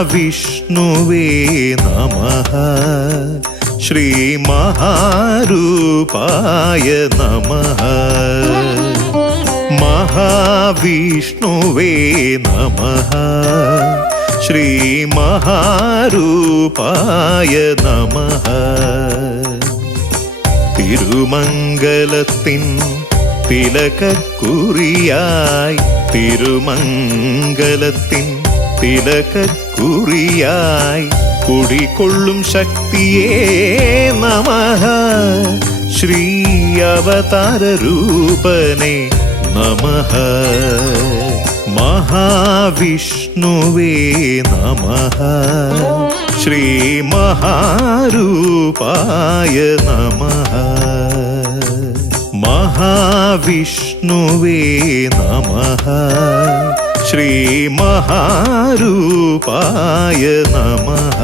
महाविष्णुवे नमः श्रीमहारूपाय नमः महाविष्णुवे नमः श्रीमहारूपाय नमः തിരുമംഗലത്തിൻ തിലകക്കുറിയായി തിരുമംഗലത്തിൻ തിലകക്കുറിയായി കുടികൊള്ളും ശക്തിയേ നമഃ ശ്രീ അവതാരരൂപനേ നമഃ महाविष्णुवे नमः श्रीमहारूपाय नमः महाविष्णुवे नमः श्रीमहारूपाय नमः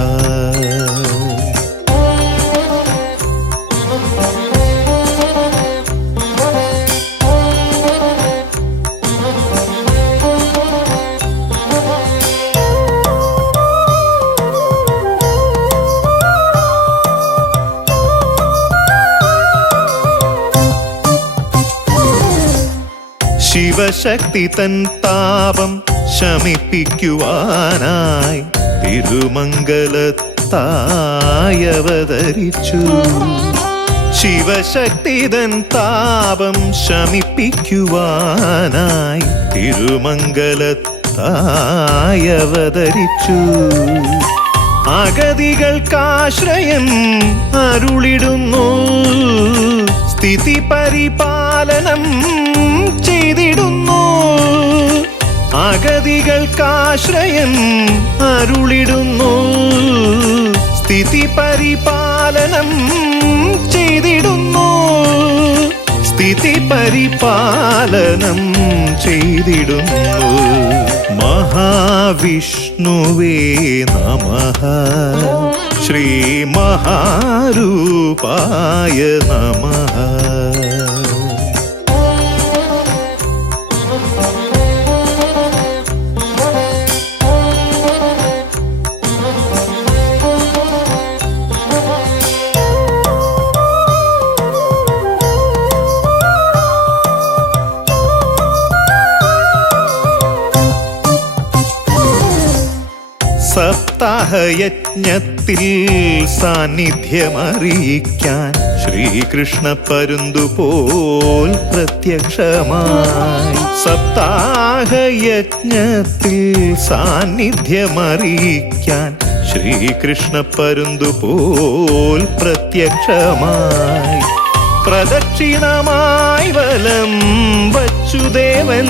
ശിവശക്തി തൻ താപം ശമിപ്പിക്കുവാനായി തിരുമംഗലത്തായി അവതരിച്ചു ശിവശക്തി തൻ താപം ശമിപ്പിക്കുവാനായി തിരുമംഗലത്തായി അവതരിച്ചു അഗതികൾക്കാശ്രയം അരുളിടുന്നു സ്ഥിതി പരിപാലനം ചെയ്തിടുന്നു അഗതികൾക്കാശ്രയം അരുളിടുന്നു സ്ഥിതി പരിപാലനം ചെയ്തിടുന്നു സ്ഥിതി പരിപാലനം ചെയ്തിടുന്നു महाविष्णुवे नमः श्रीमहारूपाय नमः സപ്താഹയജ്ഞത്തിൽ സാന്നിധ്യമറിയിക്കാൻ ശ്രീകൃഷ്ണ പരുന്തുപോൽ പ്രത്യക്ഷമായി സപ്താഹയജ്ഞത്തിൽ സാന്നിധ്യമറിയിക്കാൻ ശ്രീകൃഷ്ണ പരുന്തുപോൽ പ്രത്യക്ഷമായി പ്രദക്ഷിണമായി വലം വച്ചുദേവൻ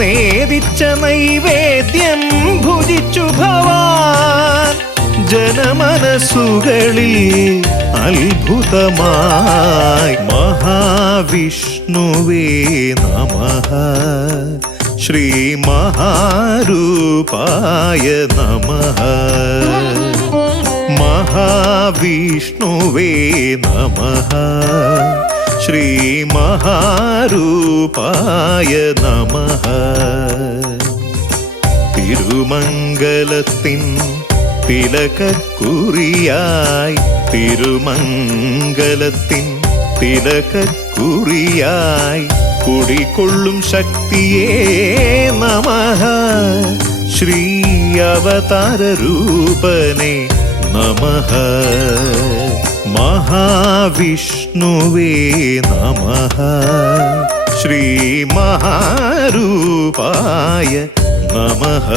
നേദിച്ച നൈവേദ്യം ഭുജിച്ചു ഭവാൻ ജനമനസ്സുകളിൽ അത്ഭുതമായി महाविष्णुवे नमः श्रीमहारूपाय नमः महाविष्णुवे नमः श्रीमहारूपाय नमः തിരുമംഗലത്തിൻ തിലകക്കുറിയായി തിരുമംഗലത്തിൻ തിലകക്കുറിയായി കുടികൊള്ളും ശക്തിയേ നമഃ ശ്രീ അവതാരരൂപനേ നമഃ महाविष्णुवे नमः श्रीमहारूपाय नमः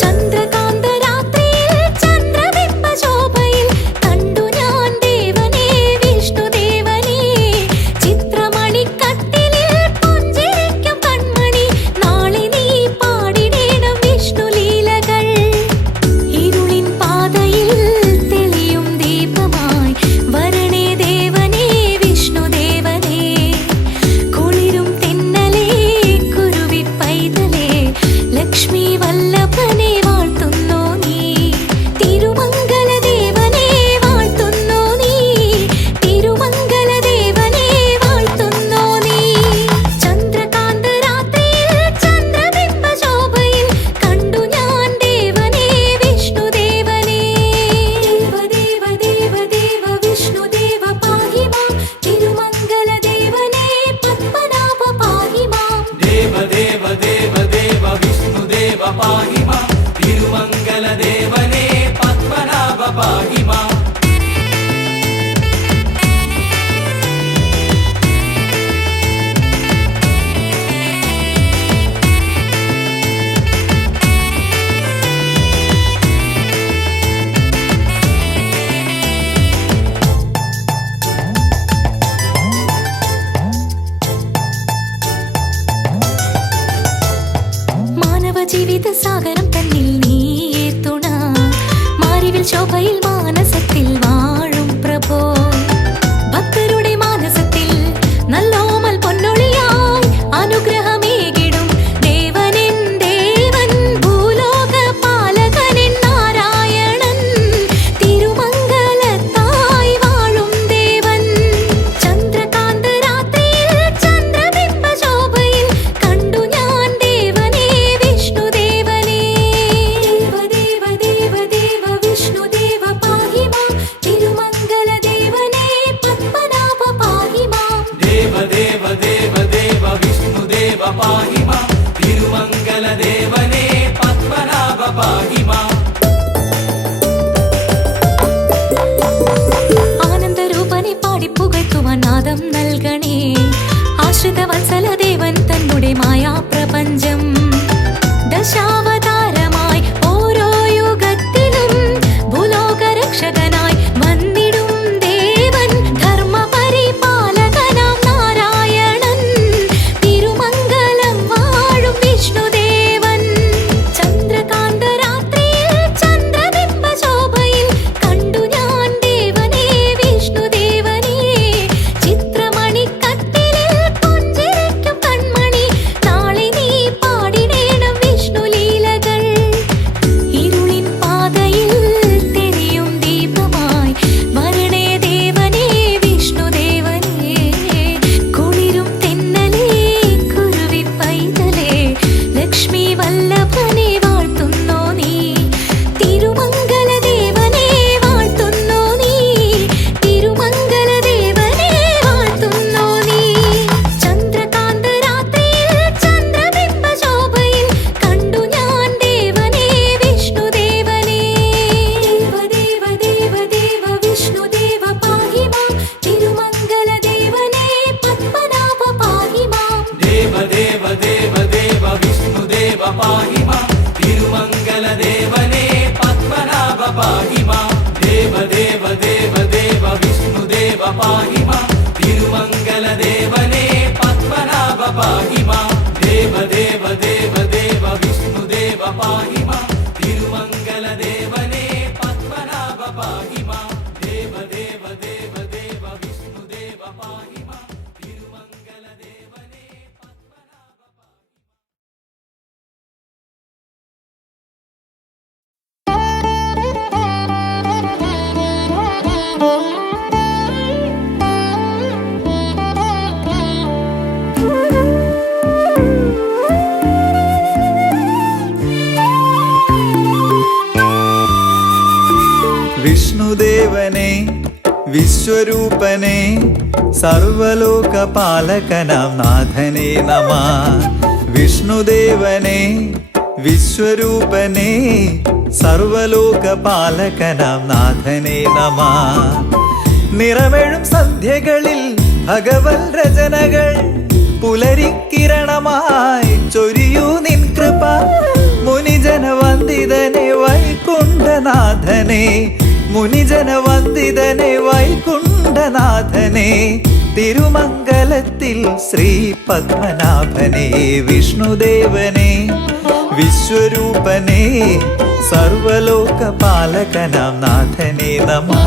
ചന്ദ്രകാന്ത രാത്രിയിൽ ചന്ദ്രബിംബ ശോഭയിൽ पाहि माम् ആനന്ദരൂപനെ പാടിപ്പുകഴ്ത്തുവാൻ നാദം നൽകണേ. ആശ്രിതവത്സലദേവൻ തന്നുടെ മായാപ്രപഞ്ചം ദശാവതാരമായി ഓരോ യുഗത്തിലും ഭൂലോകരക്ഷകനായി വന്നിടും ദേവൻ ധർമ്മപരിപാലകനാം നാരായണൻ തിരുമംഗലം വാഴും വിഷ്ണുദേവൻ. ചന്ദ്രകാന്തരാത്രിയിൽ ചന്ദ്രബിംബശോഭയിൽ കണ്ടു ഞാൻ ദേവനെ വിഷ്ണുദേവനെ. ചിത്രമണിക്കട്ടിലിൽ പുഞ്ചിരിക്കും കൺമണി നാളെ നീ പാടിടേണം വിഷ്ണുലീലകൾ. ഇരുളിൻ പാതയിൽ തെളിയും ദീപമായി വരണേ ദേവനെ വിഷ്ണുദേവനെ. കുളിരും തെന്നലേ കുരുവി പൈതലേ ലക്ഷ്മി വല്ലഭനെ വാഴ്ത്തുന്നോ നീ. തിരുമംഗലദേവനെ വാഴ്ത്തുന്നോ നീ. തിരുമംഗലദേവനെ വാഴ്ത്തുന്നോ നീ. ചന്ദ്രകാന്തരാത്രിയിൽ ചന്ദ്രബിംബശോഭയിൽ കണ്ടു ഞാൻ ദേവനെ വിഷ്ണുദേവനെ. ദേവ ദേവ ദേവ വിഷ്ണുദേവ പാഹി മാം. തിരുമംഗലദേവനെ പത്മനാഭ പാഹി മാം. देव देव देव देव विष्णुदेव पाहि माम् तिरुमङ्गलदेवने पद्मनाभ पाहि माम् देव देव देव देव विष्णुदेव पाहि माम् तिरुमङ्गलदेवने पद्मनाभ पाहि माम् देव देव देव देव विष्णुदेव पाहि माम् तिरुमङ्गलदेवने पद्मनाभ पाहि माम् देव देव देव देव विष्णुदेव पाहि माम् तिरुमङ्गलदेवने पद्मनाभ വിഷ്ണുദേവനെ വിശ്വരൂപനെ സർവലോകപാലകനാം നാഥനെ നമഃ. വിഷ്ണുദേവനെ വിശ്വരൂപനെ സർവലോകപാലകനാം നാഥനെ നമഃ. നിറമെഴും സന്ധ്യകളിൽ ഭഗവൽ രചനകൾ പുലരിക്കിരണമായി ചൊരിയൂ നിൻ കൃപ. മുനിജനവന്ദിതനെ വൈകുണ്ഠനാഥനെ മുനിജനവന്ദിതനെ വൈകുണ്ഠനാഥനെ തിരുമംഗലത്തിൽ ശ്രീ പത്മനാഭനെ. വിഷ്ണുദേവനെ വിശ്വരൂപനെ സർവലോകപാലകനാം നാഥനെ നമഃ.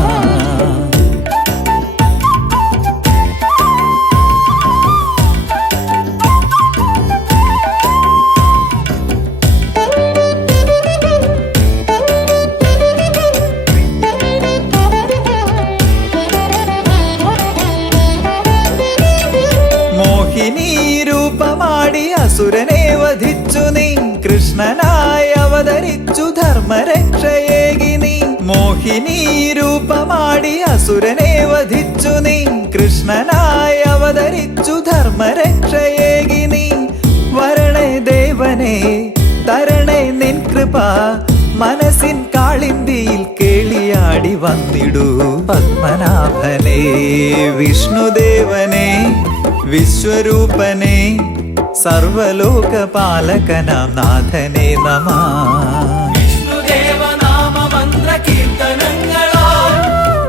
മോഹിനി രൂപമാടി അസുരനെ വധിച്ചു നീ. കൃഷ്ണനായി അവതരിച്ചു ധർമ്മരക്ഷയേകി നീ. മോഹിനി രൂപമാടി അസുരനെ വധിച്ചു നീ. കൃഷ്ണനായി അവതരിച്ചു ധർമ്മരക്ഷയേകി നീ. വരണേ ദേവനെ തരണേ നിൻ കൃപ. മനസ്സിൻ കാളിന്തിയിൽ കേളിയാടി വന്നിടൂ പത്മനാഭനെ. വിഷ്ണുദേവനെ വിശ്വരൂപനെ സർവലോകപാലകനാം നാഥനെ നമഃ. വിഷ്ണുദേവ നാമമന്ത്ര കീർത്തനങ്ങളാൽ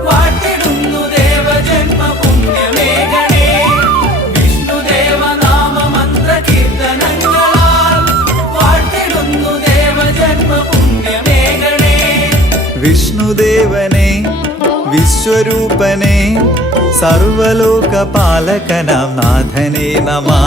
വാഴ്ത്തിടുന്നു ദേവജന്മ പുണ്യമേഘണേ. വിഷ്ണുദേവ നാമമന്ത്ര കീർത്തനങ്ങളാൽ വാഴ്ത്തിടുന്നു ദേവജന്മ പുണ്യമേഘണേ. വിഷ്ണുദേവനെ വിശ്വരൂപനെ സർവലോകപാലകനാം നാഥനെ നമഃ.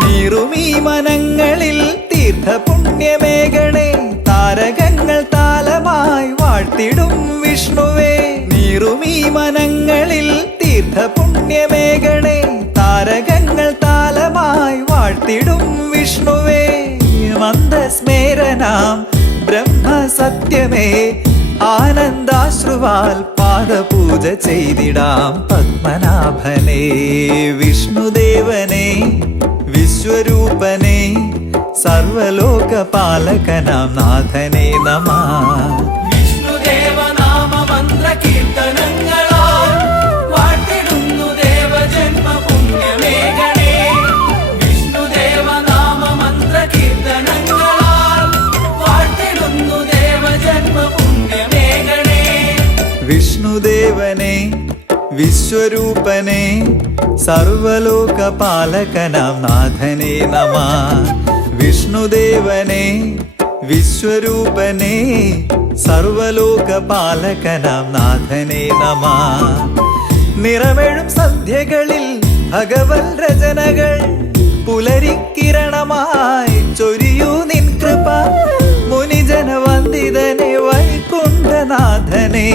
നീറുമീ മനങ്ങളിൽ തീർത്ഥപുണ്യമേഘണേ. താരകങ്ങൾ താലമായി വാഴ്ത്തിടും വിഷ്ണുവേ. നീറുമീ മനങ്ങളിൽ തീർത്ഥപുണ്യമേഘണേ. താരകങ്ങൾ താലമായി വാഴ്ത്തിടും വിഷ്ണുവേ മന്ദസ്മേരനാം ബ്രഹ്മസത്യമേ ആനന്ദാശ്രുവാൽ പാദപൂജ ചെയ്തിടാം പത്മനാഭനെ വിഷ്ണുദേവനെ വിശ്വരൂപനെ സർവലോകപാലകനാം നാഥനെ നമഃ വിഷ്ണുദേവ നാമ മന്ത്ര കീർത്തനങ്ങളാൽ വാഴ്ത്തിടുന്നു ദേവജന്മ പുണ്യമേഘണേ വിഷ്ണുദേവ നാമ മന്ത്ര കീർത്തനങ്ങളാൽ വാഴ്ത്തിടുന്നു ദേവജന്മ പുണ്യമേഘണേ വിഷ്ണുദേവനെ വിശ്വരൂപനെ സർവലോകപാലകനാം നാഥനെ നമഃ വിഷ്ണുദേവനെ വിശ്വരൂപനെ സർവലോകപാലകനാം നാഥനെ നമഃ നിറമെഴും സന്ധ്യകളിൽ ഭഗവത് രചനകൾ പുലരിക്കിരണമായി ചൊരിയൂ നിൻ കൃപ മുനിജനവന്ദിതനെ വൈകുണ്ഠനാഥനെ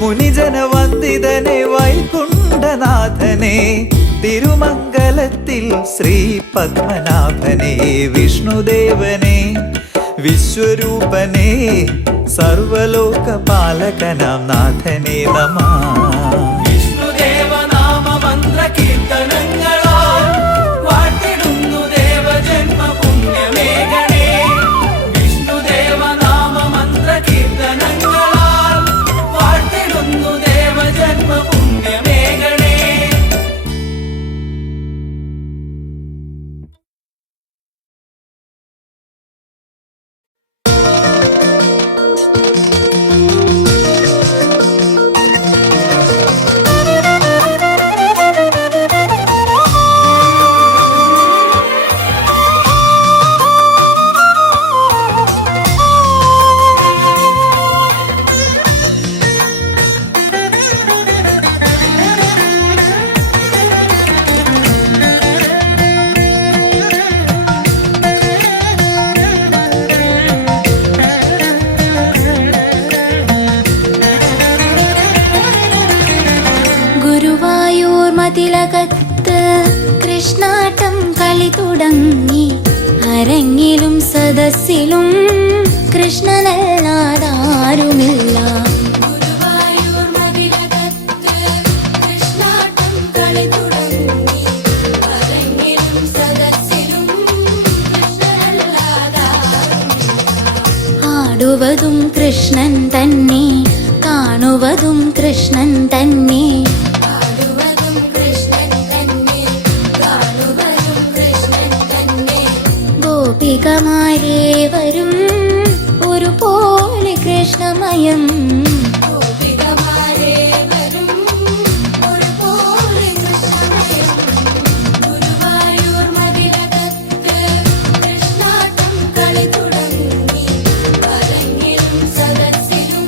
മുനിജനവന്ദിതനെ വൈകുണ്ഠനാഥനെ തിരുമംഗലത്തിൽ ശ്രീ പത്മനാഭനെ വിഷ്ണുദേവനെ വിശ്വരൂപനെ സർവലോകപാലകനാം നാഥനെ നമഃ വിഷ്ണുദേവ നാമ മന്ത്ര കീർത്തനങ്ങളാൽ വാഴ്ത്തിടുന്നു ദേവജന്മ പുണ്യമേഘണേ വിഷ്ണുദേവ നാമ മന്ത്ര കീർത്തനങ്ങളാൽ വാഴ്ത്തിടുന്നു ദേവജന്മ പുണ്യമേഘണേ ഗുരുവായൂർ മതിലകത്ത് കൃഷ്ണാട്ടം കളി തുടങ്ങി അരങ്ങിലും സദസ്സിലും കൃഷ്ണനല്ലാതാരുമില്ല ഗുരുവായൂർ മതിലകത്ത് കൃഷ്ണാട്ടം കളി തുടങ്ങി അരങ്ങിലും സദസ്സിലും കൃഷ്ണനല്ലാതാരുമില്ല ആടുവതും കൃഷ്ണൻ തന്നെ കാണുവതും കൃഷ്ണൻ തന്നെ ആടുവതും കൃഷ്ണൻ തന്നെ കാണുവതും കൃഷ്ണൻ തന്നെ ഗോപികമാരേവരും ഒരുപോലെ കൃഷ്ണമയം ഗോപികമാരേവരും ഒരുപോലെ കൃഷ്ണമയം ഗുരുവായൂർ മതിലകത്ത് കൃഷ്ണാട്ടം കളി തുടങ്ങി അരങ്ങിലും സദസ്സിലും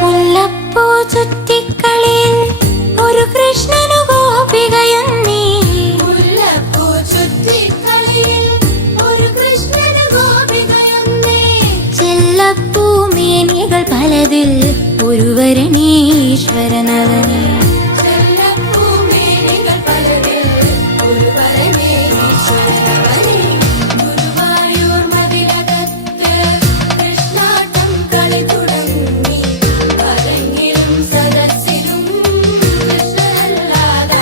മുല്ലപ്പൂ ചുറ്റിക്കളിയിൽ ഒരു കൃഷ്ണനു ഗോപികയെന്നീ മുല്ലപ്പൂ ചുറ്റിക്കളിയിൽ ഒരു കൃഷ്ണനു ഗോപികയെന്നീ ചെല്ലപ്പൂമേനികൾ പലതിൽ ഒരുവരണീശ്വരനവനെ ചെല്ലപ്പൂമേനികൾ പലതിൽ ഒരുവരണീശ്വരനവനെ ഗുരുവായൂർ മതിലകത്ത് കൃഷ്ണാട്ടം കളി തുടങ്ങി അരങ്ങിലും സദസ്സിലും കൃഷ്ണനല്ലാതാരുമില്ല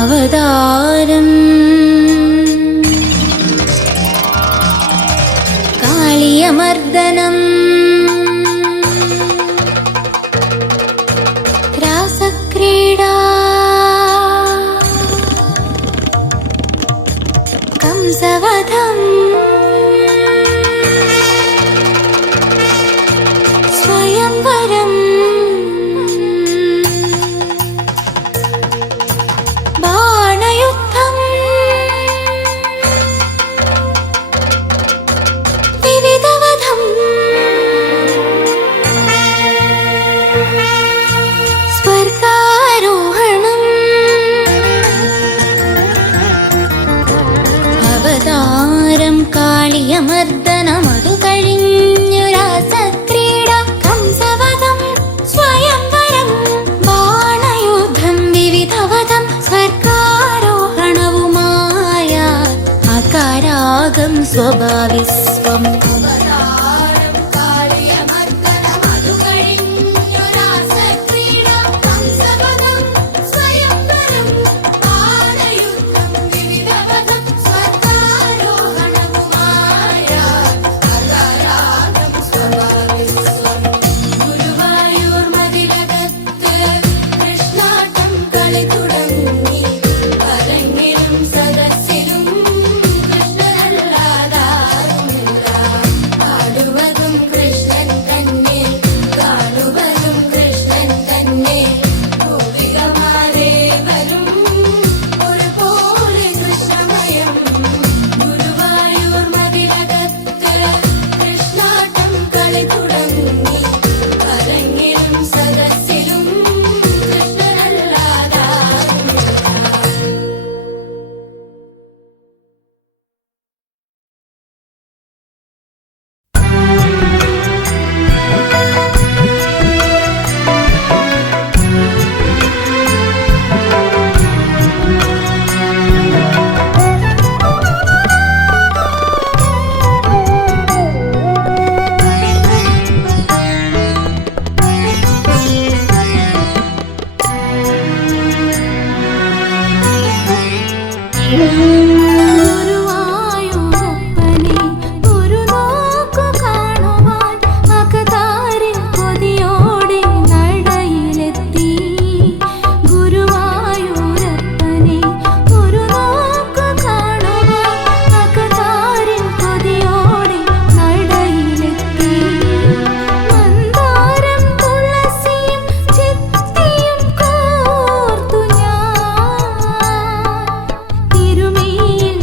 അവതാരം കാളിയമർദ്ദനം രാസക്രീഡാ കംസവധം സ്വയംവരം മർദ്ദനമതു കഴിഞ്ഞു രാസക്രീഡ കംസവധം സ്വയംവരം ബാണയുദ്ധം വിവിധവധം സ്വർഗാരോഹണവുമായ അകാരാഗം സ്വഭാവിസ്വം തിരുമേയിൽ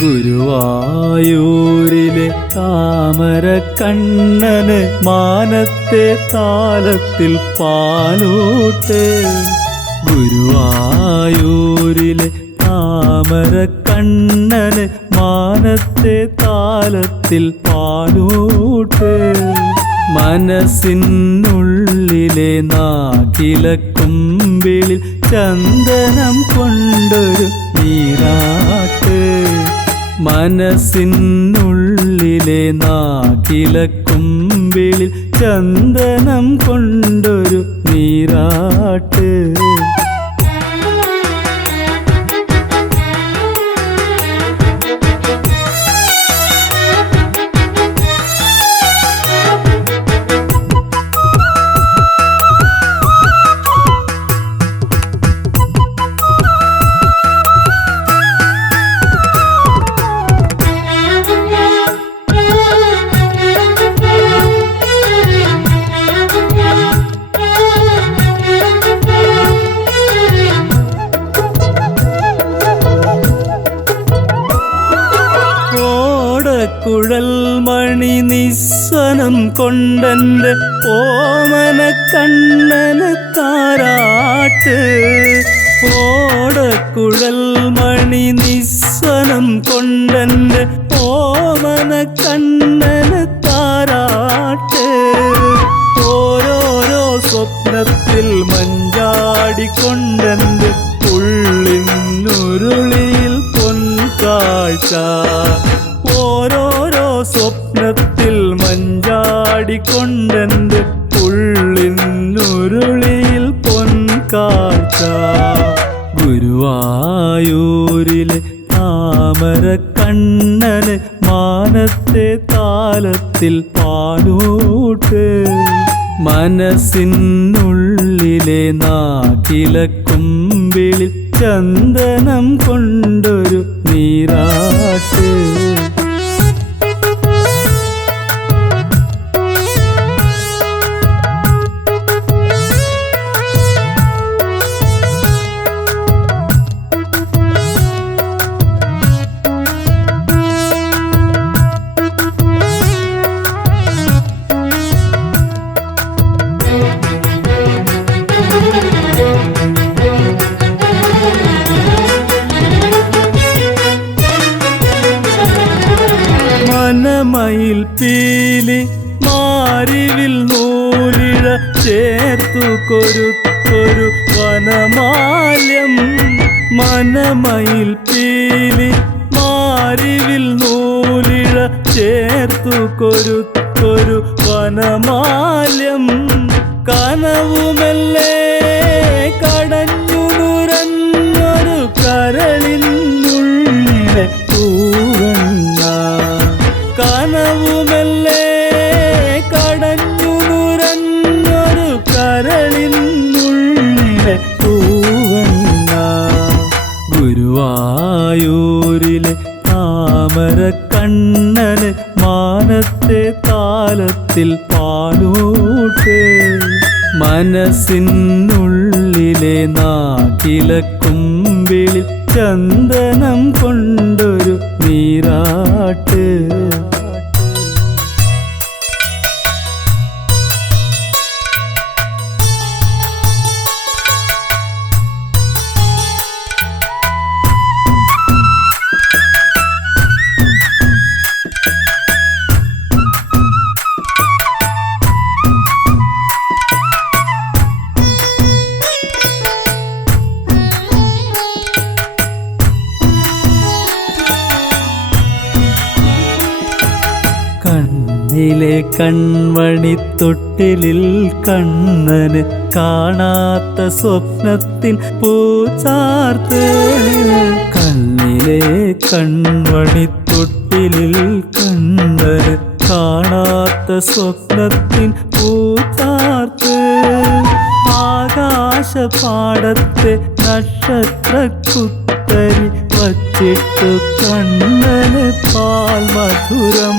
ഗുരുവായൂരിലെ താമര കണ്ണന് മാനത്തെ താലത്തിൽ പാലൂട്ട്. ഗുരുവായൂരിലെ താമര കണ്ണന് മാനത്തെ താലത്തിൽ പാലൂട്ട്. മനസ്സിനുള്ളിലെ നാക്കിലക്കുമ്പിളിൽ ചന്ദനം കൊണ്ടൊരു നീരാട്ട്. മനസ്സിനുള്ളിലെ നാക്കിലക്കുമ്പിളിൽ ചന്ദനം കൊണ്ടൊരു നീരാട്ട്. കുഴൽ മണി നിസ്വനം കൊണ്ടെൻ്റെ ഓമന കണ്ണന് താരാട്ട്. ഓടക്കുഴൽ മണി നിസ്വനം കൊണ്ടെൻ്റെ ഓമന കണ്ണന് താരാട്ട്. ഓരോരോ സ്വപ്നത്തിൽ മഞ്ചാടിക്കൊണ്ടെൻ്റെ ഉള്ളിനുരുളിയിൽ പൊൻകാഴ്ച. ഓരോരോ സ്വപ്നത്തിൽ മഞ്ചാടിക്കൊണ്ടെൻ്റെ ഉള്ളിനുരുളിയിൽ പൊൻകാഴ്ച. ഗുരുവായൂരിലെ താമര കണ്ണന് മാനത്തെ താലത്തിൽ പാലൂട്ട്. മനസ്സിനുള്ളിലെ നാക്കിലക്കുമ്പിളിൽ ചന്ദനം കൊണ്ടൊരു നീരാട്ട്. മനമയിൽ പീലി മാരിവിൽ നൂലിഴ ചേർത്തു കൊരുത്തൊരു വനമാല്യം. മനമയിൽ പീലി മാരിവിൽ നൂലിഴ ചേർത്തു കൊരുത്തൊരു വനമാല്യം. കനവുമെല്ലേ കടഞ്ഞു നുരഞ്ഞൊരു കരളിനുള്ളിലെ പൂവണ്ണ. കനവുമെല്ലേ കടഞ്ഞു നുരഞ്ഞൊരു കരളിനുള്ളിലെ പൂവണ്ണ. ഗുരുവായൂരിലെ താമര കണ്ണന് മാനത്തെ താലത്തിൽ പാലൂട്ട്. മനസ്സിനുള്ളിലെ നാക്കിലക്കുമ്പിളിൽ ചന്ദനം കൊണ്ടൊരു നീരാട്ട്. കണ്ണിലെ കൺമണിത്തൊട്ടിലിൽ കണ്ണന് കാണാത്ത സ്വപ്നത്തിൻ പൂച്ചാർത്ത്. കണ്ണിലെ കൺമണിത്തൊട്ടിലിൽ കണ്ണന് കാണാത്ത സ്വപ്നത്തിൻ പൂച്ചാർത്ത്. ആകാശപാടത്തെ നക്ഷത്രക്കുത്തരി വച്ചിട്ടു കണ്ണന് പാൽമധുരം.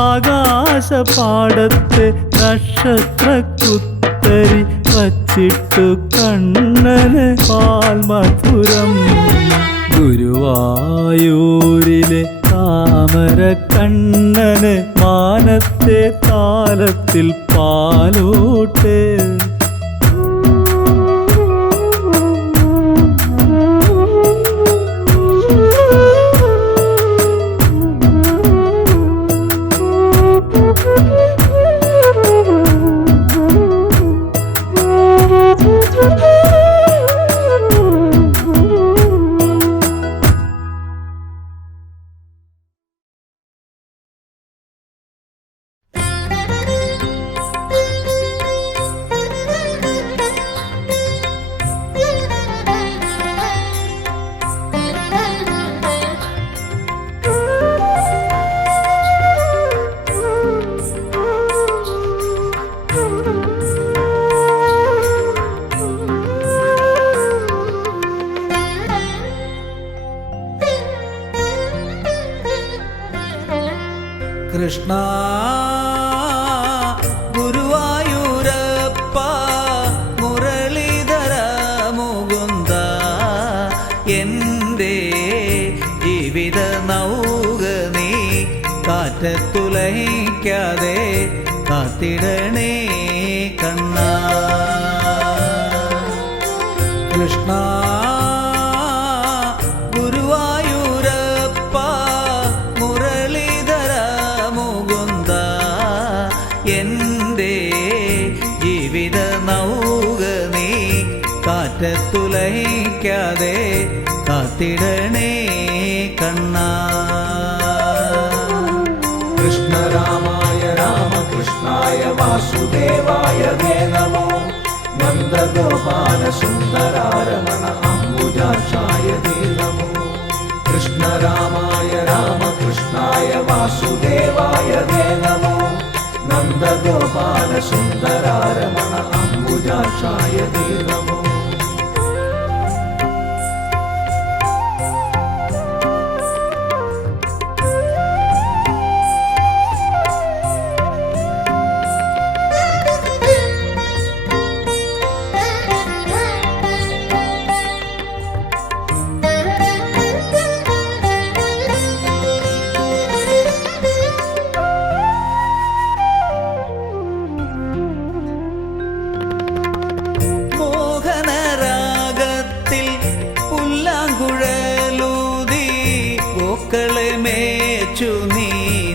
ആകാശപാടത്തെ നക്ഷത്രക്കുത്തരി വച്ചിട്ടു കണ്ണന് പാൽമധുരം. ഗുരുവായൂർ കണ്ണന് മാനത്തെ താലത്തിൽ പാലൂട്ട്. കൃഷ്ണ ഗുരുവായൂരപ്പ മുരളീധര മുകുന്ദ എൻ്റെ ജീവിത നൗക നീ കാറ്റത്തുലയിക്കാതെ കാത്തിടണേ കണ്ണ. കൃഷ്ണ ഗുരുവായൂരപ്പ മുരളീധര മുകുന്ദ എൻ്റെ ജീവിത നൗക നീ കാറ്റത്തുലയിക്കാതെ കാത്തിടണേ കണ്ണ. കൃഷ്ണ രാമായ രാമകൃഷ്ണായ വാസുദേവായ തേ നമോ നന്ദഗോപാല സുന്ദരാരമണ അംബുജാക്ഷായ തേ നമോ. കൃഷ്ണ രാമായ രാമകൃഷ്ണായ വാസുദേവായ തേ നമോ നന്ദഗോപാല സുന്ദരാരമണ അംബുജാക്ഷായ തേ നമോ. മോഹനരാഗത്തിൽ പുല്ലാങ്കുഴലൂതി പൂക്കളെ മേച്ചു നീ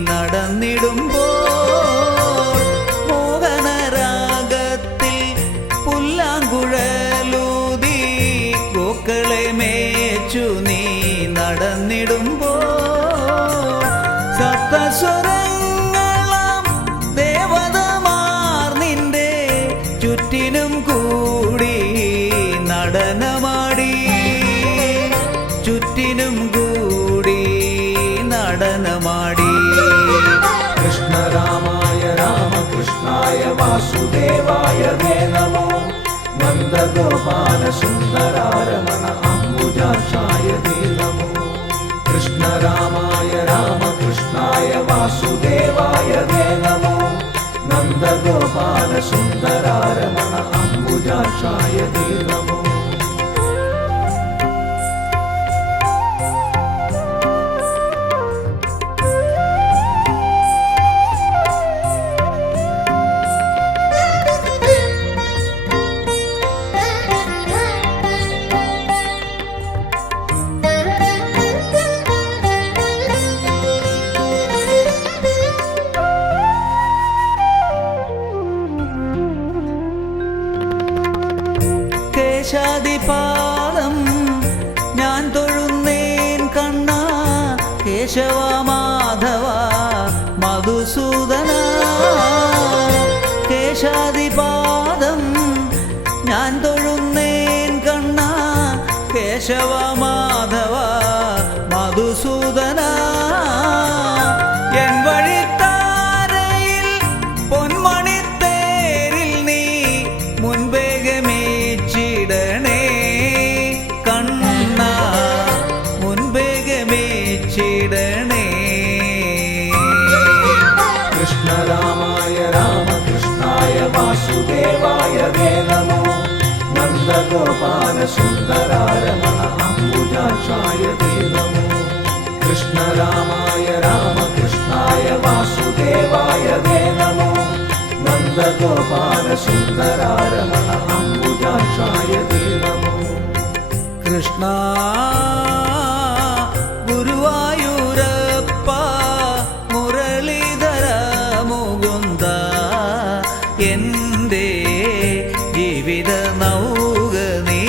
നടന്നിടുമ്പോൾ. മോഹനരാഗത്തിൽ പുല്ലാങ്കുഴലൂതി പൂക്കളെ മേച്ചു നീ നടന്നിടുമ്പോൾ. സപ്തസ്വരങ്ങളാം ദേവതമാർ നിന്റെ ചുറ്റിനും കൂടി നടനമാടി, ചുറ്റിനും കൂടി നടനമാടി. കൃഷ്ണ രാമായ രാമകൃഷ്ണായ വാസുദേവായ തേ നമോ നന്ദഗോപാല സുന്ദരാരമണ അംബുജാക്ഷായ തേ നമോ. കൃഷ്ണ രാമായ രാമകൃഷ്ണായ വാസുദേവായ തേ നമോ നന്ദഗോപാല സുന്ദരാരമണ അംബുജാക്ഷായ തേ നമോ. കേശാദിപാദം ഞാൻ തൊഴുന്നേൻ കണ്ണ. കേശവ മാധവ മധുസൂദന. കേശാദിപാദം ഞാൻ തൊഴുന്നേൻ കണ്ണ. കേശവ മാധവ മധുസൂദന. എൻ വഴിത്താരയിൽ പൊന്മണിത്തേരിൽ നീ മുൻപേകമേച്ചിടണേ കണ്ണ, മുൻപേകമേച്ചിടണേ. കൃഷ്ണ രാമായ രാമകൃഷ്ണായ വാസുദേവായ തേ നമോ നന്ദഗോപാല സുന്ദരാരമണ അംബുജാക്ഷായ തേ നമോ. കൃഷ്ണ രാമായ രാമകൃഷ്ണായ വാസുദേവായ തേ നമോ നന്ദഗോപാല സുന്ദരാരമണ അംബുജാക്ഷായ തേ നമോ കൃഷ്ണ ഗുരുവായൂരപ്പ മുരളീധര മുകുന്ദ എൻ്റെ ജീവിത നൗക നീ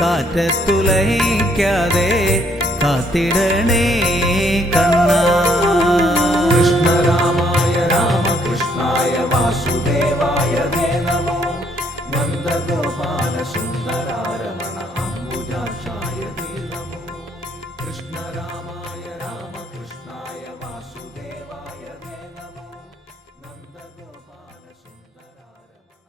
കാറ്റത്തുലയിക്കാതെ കാത്തിടണേ കണ്ണാ കൃഷ്ണ രാമായ രാമകൃഷ്ണായ വാസുദേവായ തേ നമോ നന്ദഗോപാല സുന്ദരാരമണ അംബുജാക്ഷായ തേ നമോ കൃഷ്ണ രാമായ രാമകൃഷ്ണായ വാസുദേവായ തേ നമോ നന്ദഗോപാല സുന്ദരാരമണ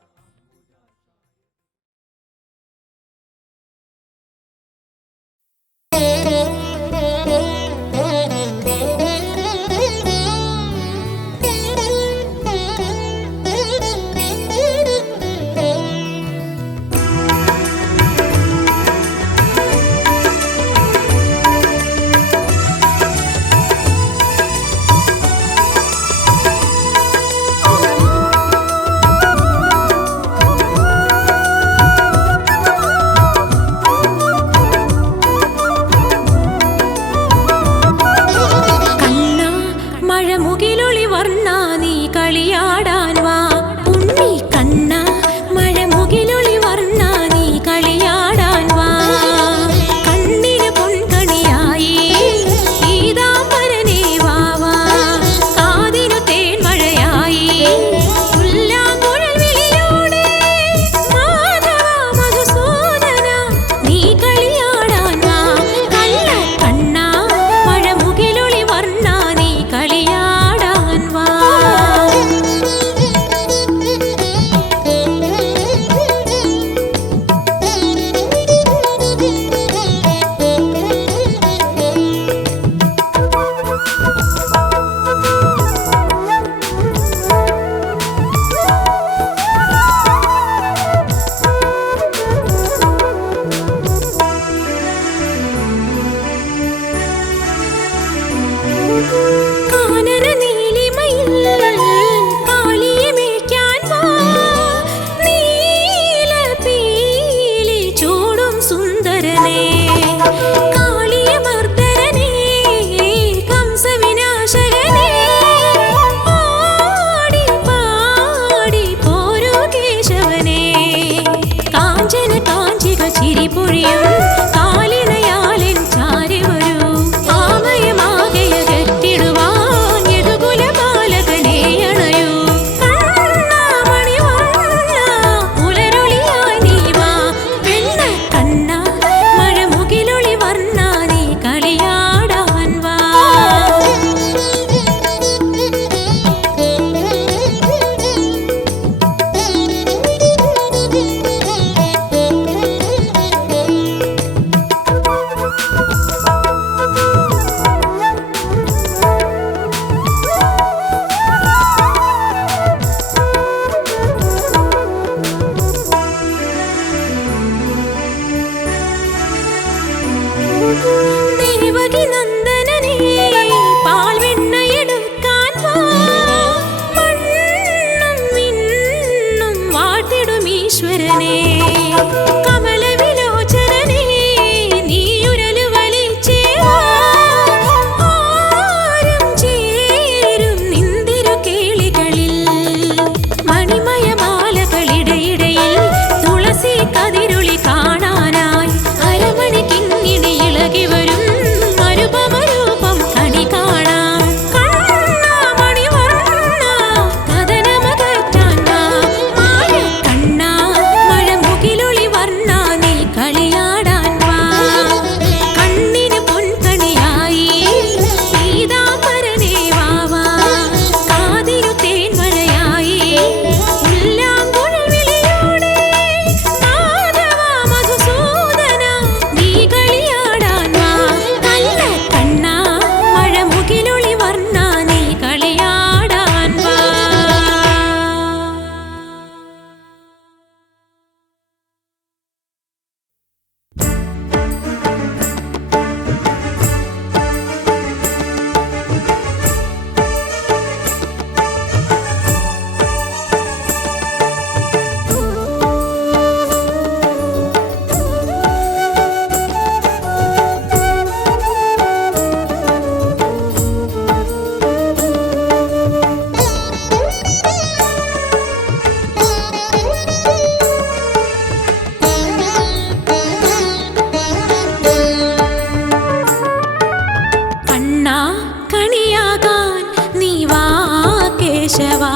കേശവാ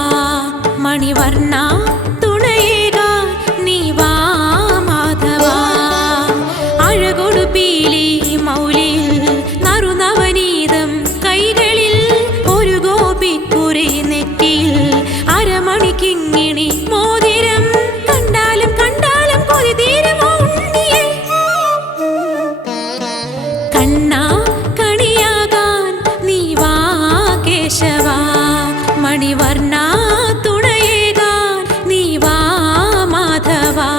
മണിവർണ്ണ തുണയേകാൻ നീ വാ മാധവാ അഴകൊടു പീലി മൗലിയിൽ നറുനവനീതം കൈകളിൽ ഒരു ഗോപിക്കുറി നെറ്റിയിൽ അരമണിക്കിങ്ങിണി മോതിരം കണ്ടാലും കണ്ടാലും കൊതി തീരുമോ ഉണ്ണിയേ കണ്ണാ കണിയാകാൻ നീ വാ കേശവാ മണിവർണ്ണ തുണയേകാൻ നീ വാ മാധവാ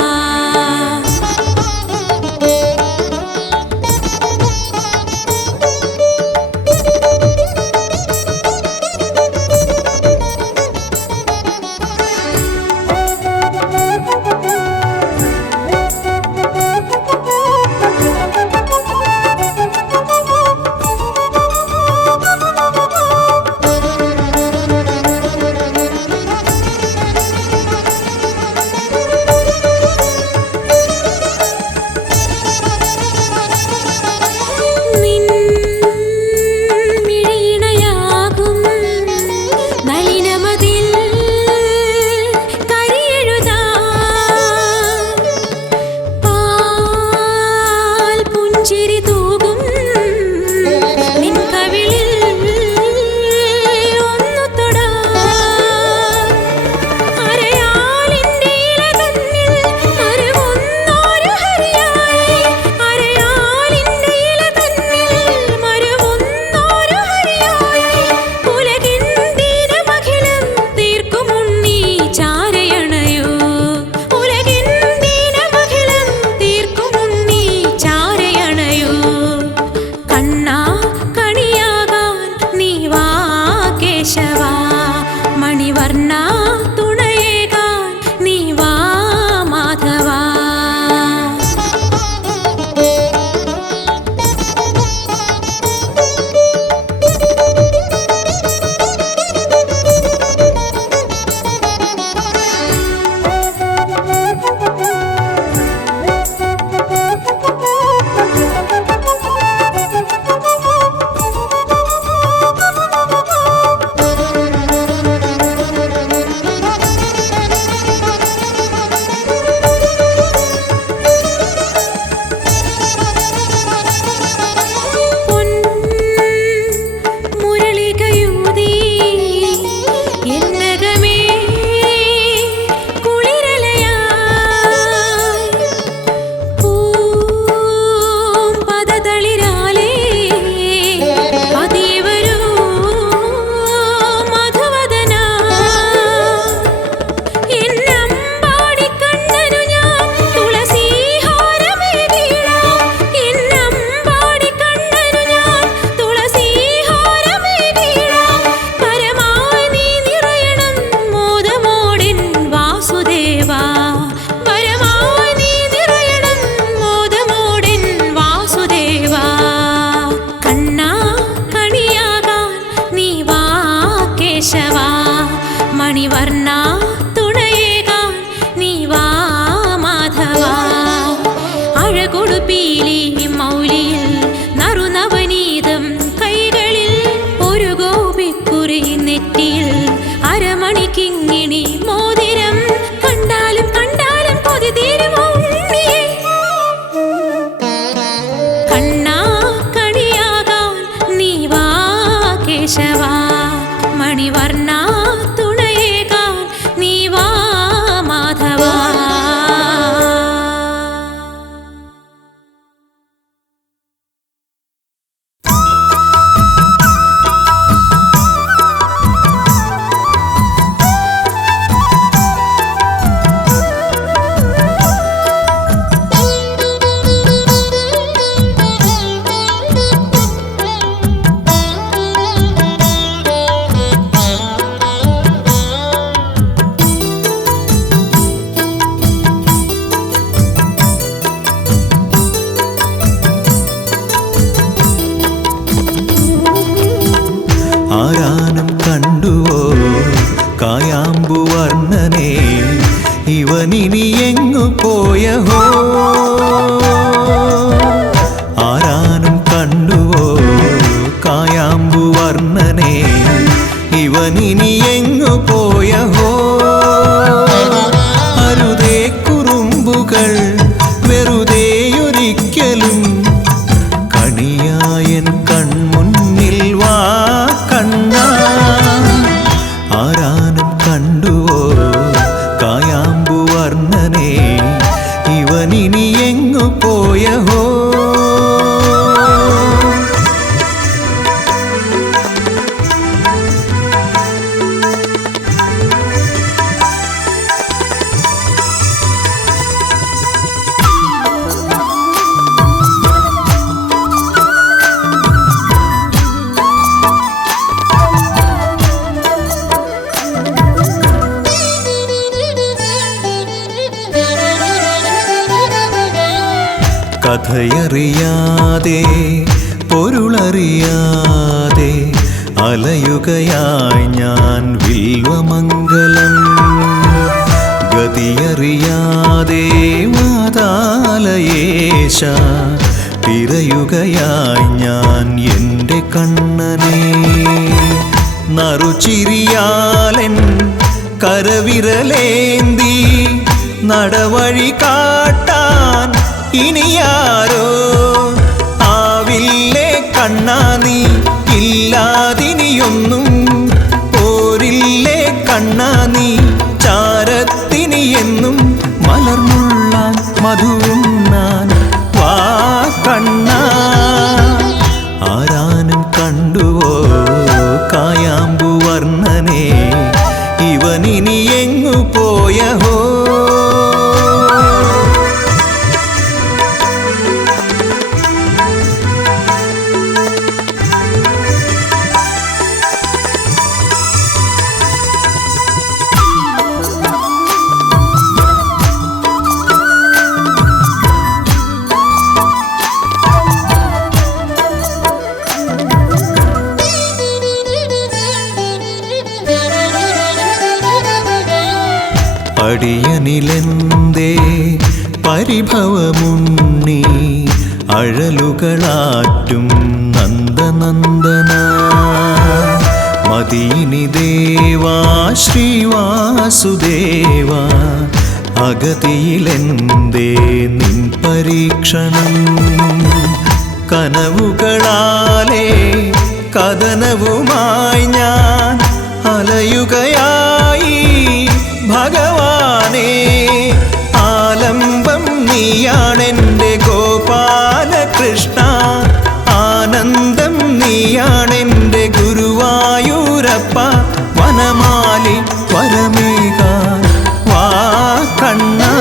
മണിവർണ്ണ തുണയേകാൻ നീ വാ മാധവാ കേശവാ മണിവർണ്ണ തുണയേകാൻ നീ വാ മാധവാ അഴകൊടു പീലി മൗലിയിൽ നറുനവനീതം കൈകളിൽ ഒരു ഗോപിക്കുറി നെറ്റിയിൽ അരമണിക്കിങ്ങിണി മോതിരം കണ്ടാലും കണ്ടാലും കൊതി തീരുമോ ഉണ്ണിയേ കണ്ണാ കണിയാകാൻ നീ വാ കേശവാ മണിവർണ്ണ തുണയേകാൻ നീ വാ മാധവാ ആരാനം കണ്ടുവോ കായാമ്പുവർണ്ണനെ ഇവനിനി എങ്ങു പോയഹോ ആരാനം കണ്ടുവോ കായാമ്പുവർണ്ണനെ ഇവ ഇവനിനി എങ്ങു പോയഹോ അരുതേ കുറുമ്പുകൾ വെറുതെയൊരിക്കലും കണിയായൻ കൺമുന്നിൽ വാ കണ്ണാ ആരാനും കണ്ടുവോ കായാമ്പു വർണ്ണനെ ഇവനിനി എങ്ങു പോയഹോ കഥയറിയാതെ പൊരുളറിയാതെ അലയുകയായി ഞാൻ വില്വമംഗലം ഗതിയറിയാതെ മാതാലയേശ തിരയുകയായി ഞാൻ എൻ്റെ കണ്ണനെ നറുചിരിയാലൻ കരവിരലേന്തി നടവഴി കാട്ടാൻ ഇനിയാരോ ആവില്ലേ കണ്ണാ നീ ഇല്ലാതിനിയൊന്നും പോരില്ലേ കണ്ണാ നീ ചാരത്തിനിയെന്നും മലർന്നുള്ളാൻ മധുവുണ്ണാൻ വാ കണ്ണാ ആരാനും കണ്ടുവോ കായാമ്പു വർണ്ണനെ ഇവനിനി എങ്ങു പോയഹോ അടിയനിലെന്തേ പരിഭവമുണ്ണി അഴലുകളാറ്റും നന്ദനന്ദന മദീനി ദേവാ ശ്രീവാസുദേവ അഗതിയിലെന്തേ നിൻ പരീക്ഷണം കനവുകളാലേ കഥനവുമായി ഞാൻ അലയുകയായി ഭഗവാനേ ആലംബം നീയാണെൻ്റെ ഗോപാലകൃഷ്ണ ആനന്ദം നീയാണെൻ്റെ ഗുരുവായൂരപ്പ വനമാലി വരമേകാൻ വാ കണ്ണാ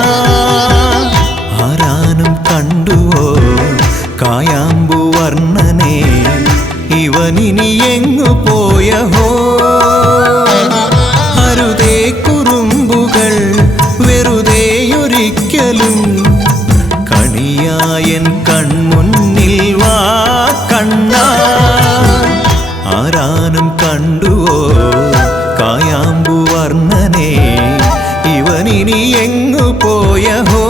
ആരാനും കണ്ടുവോ കായാമ്പു വർണ്ണനെ ഇവനിനി എങ്ങു പോയഹോ അരുതേ കുറുമ്പുകൾ വെറുതെയൊരിക്കലും കണിയായൻ കൺമുന്നിൽ വാ കണ്ണാ ആരാനും കണ്ടുവോ കായാമ്പു വർണ്ണനെ ഇവനിനി എങ്ങു പോയഹോ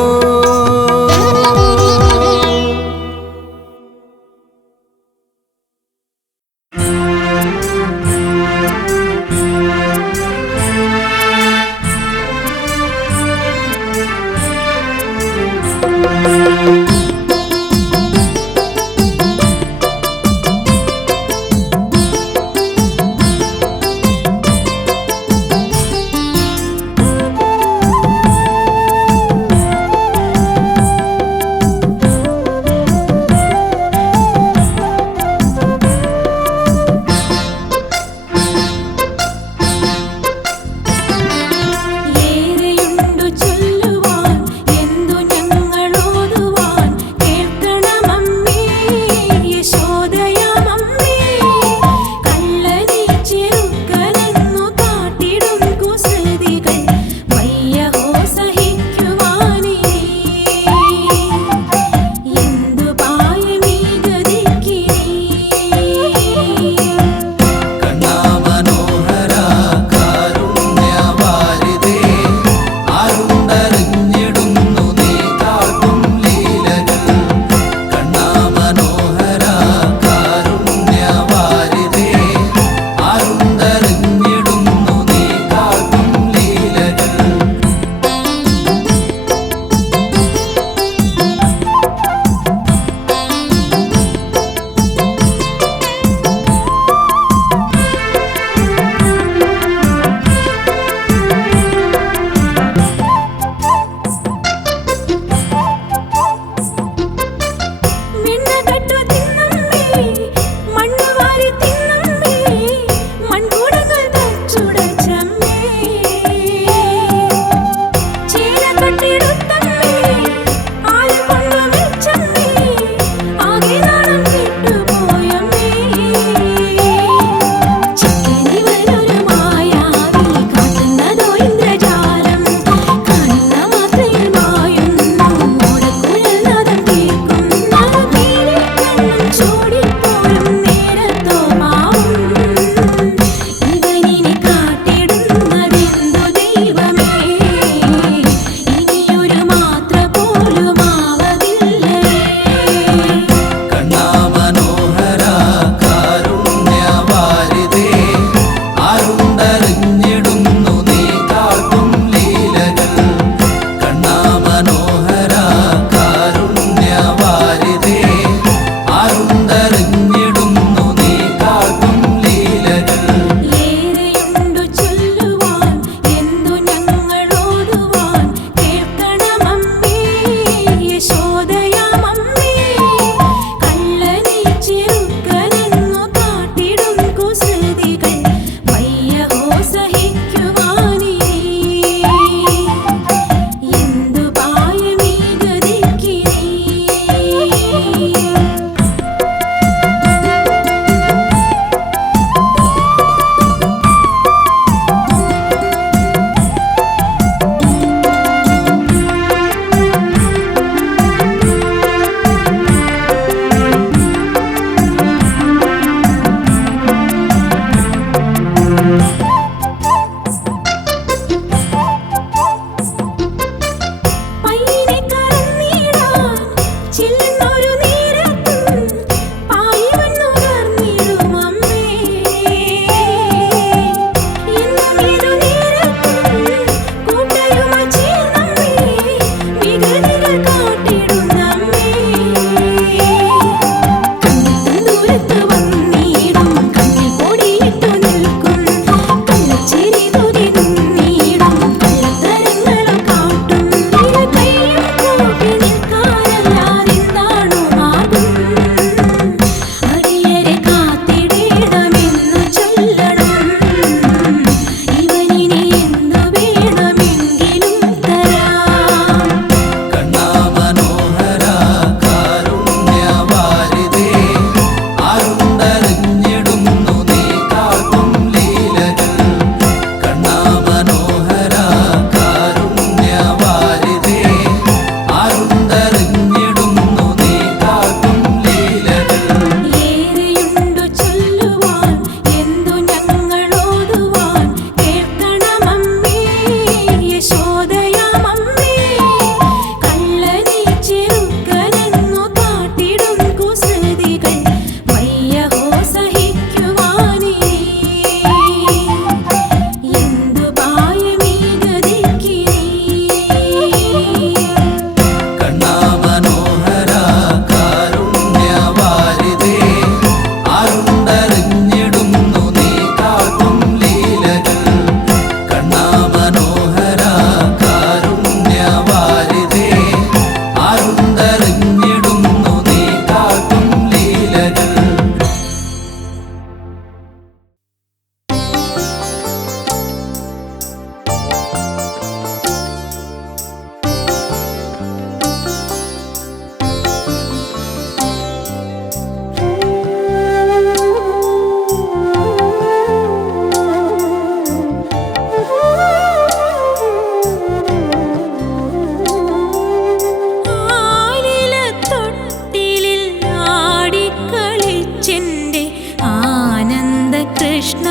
കൃഷ്ണ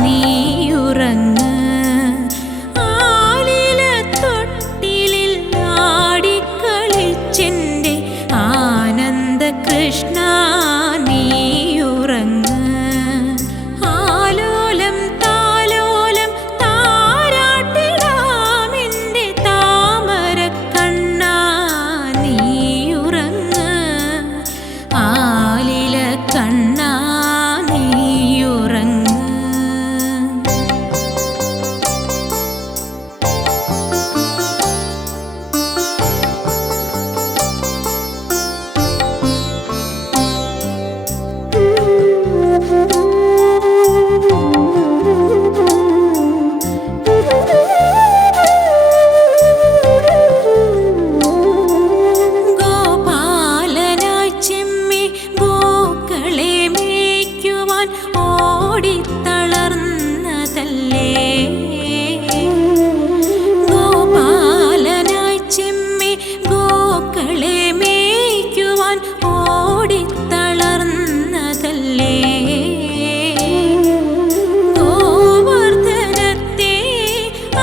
നീയുറങ്ങ് ആലില തൊട്ടിലിൽ ആടിക്കളിച്ചെൻ്റെ ആനന്ദ കൃഷ്ണ നീയുറങ്ങ് ആലോലം താലോലം താരാട്ടിടാമെൻ്റെ താമര കണ്ണ നീയുറങ്ങ് ആലില കണ്ണ നീയുറങ്ങ് ഗോപാലനായി ചെമ്മി ഗോക്കളെ മേയ്ക്കുവാൻ ഓടിത്തളർന്നതല്ലേ ഗോപാലനായി ചെമ്മി ഗോക്കളെ മേയ്ക്കുവാൻ ഓടിത്തളർന്നതല്ലേ ഗോവർദ്ധനത്തെ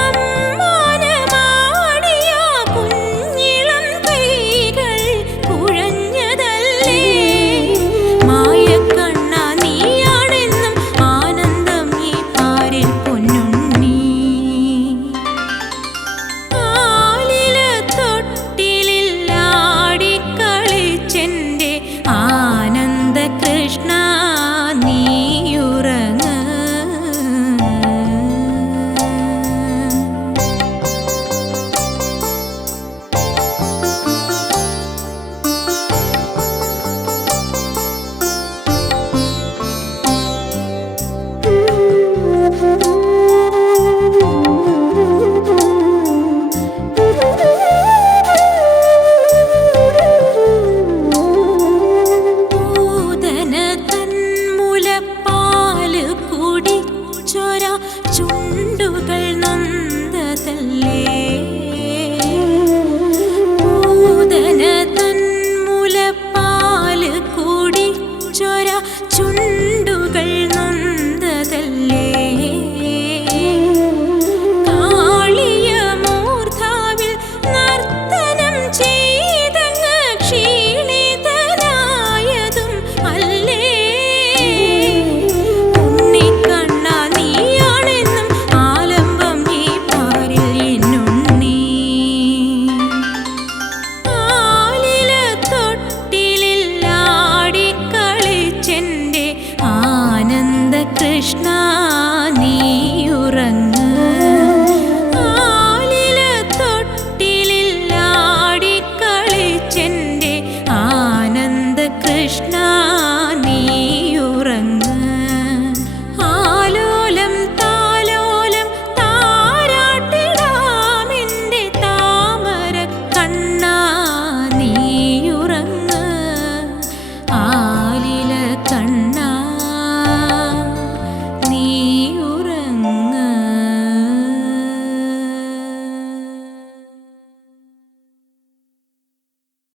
അമ്മാനമാടിയ കുഞ്ഞിളം കൈകൾ കുഴഞ്ഞതല്ലേ മായക്കണ്ണ നീയാണെന്നും ആനന്ദം ഈ പാരിൽ പൊന്നുണ്ണി ആലില തൊട്ടിലിൽ ആടിക്കളിച്ചെൻ്റെ ആനന്ദ കൃഷ്ണ നീയുറങ്ങ് പൂതന തന്മുലപ്പാല് കുടിച്ചൊര ചുണ്ടുകൾ നൊന്തതല്ലേ പൂതന തന്മുലപ്പാല് കുടിച്ചൊര ചുണ്ടുകൾ നൊന്തതല്ലേ കാളിയ മൂർധാവിൽ നർത്തനം ചെയ്തങ്ങ് ക്ഷീണിതനായതും അല്ലേ ഉണ്ണിക്കണ്ണ നീയാണെന്നും ആലംബം ഈ പാരിൽ എന്നുണ്ണി ആലില തൊട്ടിലിൽ ആടിക്കളിച്ചെൻ്റെ ആനന്ദ കൃഷ്ണ നീയുറങ്ങ്